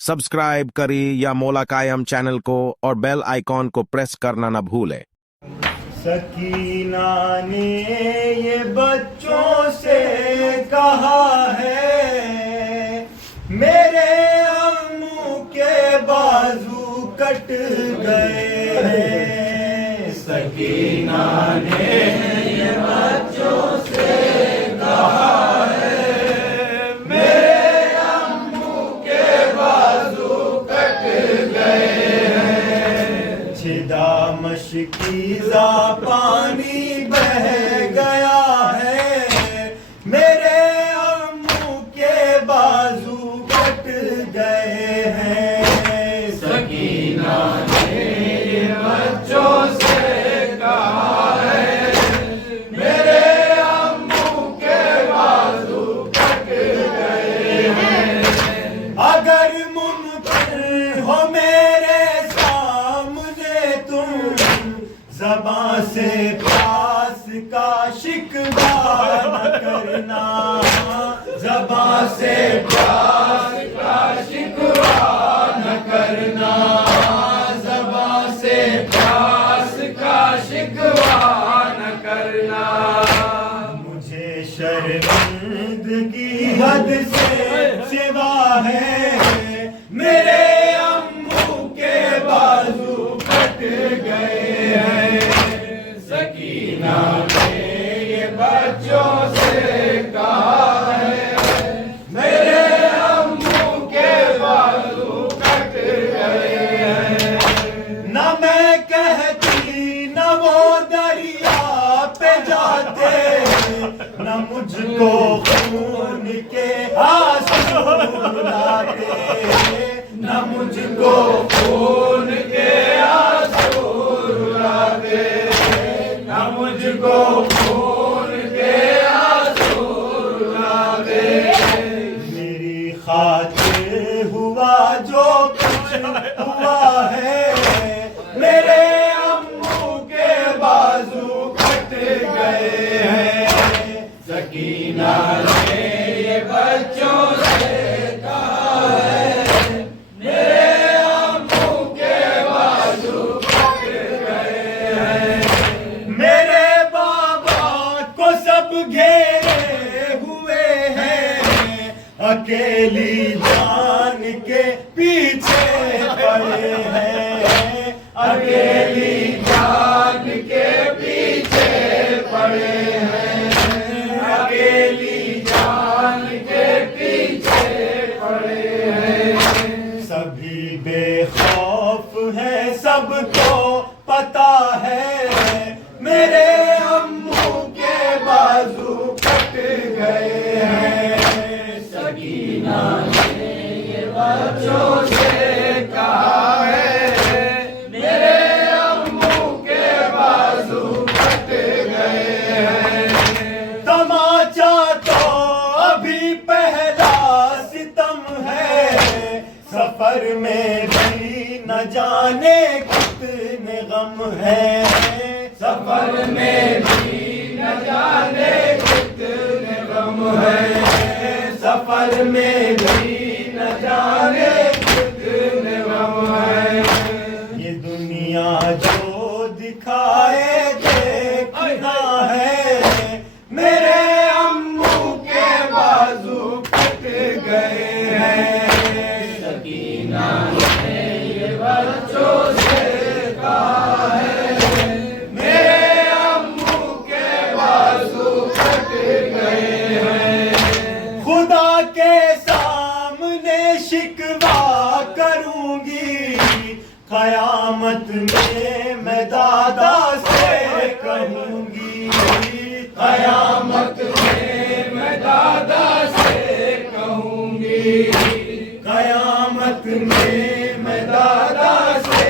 Subscribe करें या मोलाकायम channel को और बेल आइकॉन को प्रेस करना न भूलें। सकीना ने ये बच्चों से कहा है, मेरे अम्मू के बाजू कट गए हैं। सकीना ने ये बच्चों से कहा है, मेरे अम्मू के बाजू कट गए हैं। छिदा मशकीज़ा पानी बह गया है, मेरे अम्मू के बाजू कट गए हैं। सकीना ने बच्चों से कहा है, मेरे अम्मू के बाजू कट गए हैं। अगर मुमकिन हो मेरे सामने तुम ज़बां से प्यास का शिकवा न करना, ज़बां से प्यास का शिकवा न करना, ज़बां से प्यास का शिकवा न करना। मुझे शर्मिंदगी हद से सिवा है, मेरे अम्मू के बाजू कट गए हैं। सकीना ने ये बच्चों से कहा है, मेरे अम्मू के बाजू कट गए हैं। न मैं कहती न वो दरिया पे जाते, न मुझको खून के आंसू रुलाते, न मुझको खून के आंसू रुलाते, न मुझको खून के आंसू रुलाते। मेरी खातिर हुआ जो कुछ हुआ है, मेरे अम्मू के बाजू कट गए हैं। सकीना ने ये बच्चों से कहा है, मेरे अम्मू के बाजू कट गए हैं। मेरे बाबा को सब घेरे हुए हैं, अकेली जान के पीछे पड़े हैं, अकेली जान के पीछे पड़े हैं, अकेली जान के पीछे पड़े हैं। सभी बेखौफ है, सबको पता है, मेरे अम्मू के बाजू कट गए हैं। सकीना ने ये बच्चों से कहा है, मेरे अम्मू के बाजू कट गए हैं। तमाचा तो अभी पहला सितम है, सफर में भी न जाने कितने गम है, सफर में भी न जाने कितने गम है, सफर में भी न जाने कितने गम है। ये दुनिया जो दिखाए देखना है, मेरे अम्मू के बाजू कट गए हैं। सकीना ने ये बच्चों से कहा है, मेरे अम्मू के बाजू कट गए हैं। खुदा के सामने शिकवा करूंगी, कयामत में मैं दादा से कहूंगी, कयामत में मैं दादा से कहूंगी, कयामत में मैं दादा से